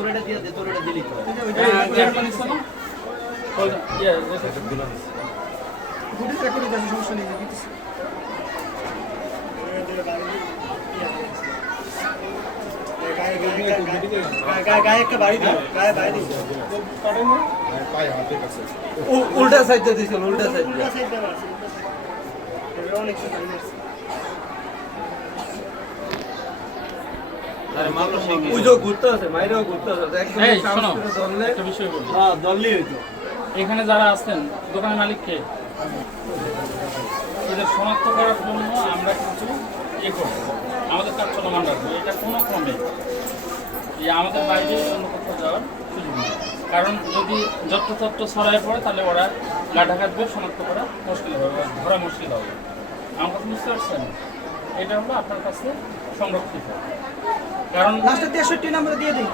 তোরেটা দিয়ে দে, তোরেটা দিলি তো। গায়ে একটা বাড়ি দিবে, গায়ে বাড়ি দিবে। উল্টা সাইড দিয়ে দিছিল, উল্টা সাইড দিয়ে। অনেক সময় মারছে। আরে মামলা ওই যে ঘুরতে আছে, মাইরেও ঘুরতে আছে। একদম সাহস করে ধরলে একটা বিষয় বলি। হ্যাঁ, ধরলেই হইতো। এখানে যারা আছেন দোকানের মালিককে এদের শনাক্ত করার জন্য আমরা কিছু করব, আমাদের কাজ চলমান রাখবো। এটা কোনো ক্রমে আমাদের বাইরে অন্য কোথাও যাওয়ার সুযোগ নেই। কারণ যদি যত্রতত্র ছড়ায় পড়ে তাহলে ওরা গাঢ়াঘাত দিয়ে শনাক্ত করা মুশকিল হবে, ধরা মুশকিল হবে। আমার কথা বুঝতে পারছেন? এটা হলো আপনার কাছে সংরক্ষিত। কারণ লাস্টে 63 নম্বরে দিয়ে দিই।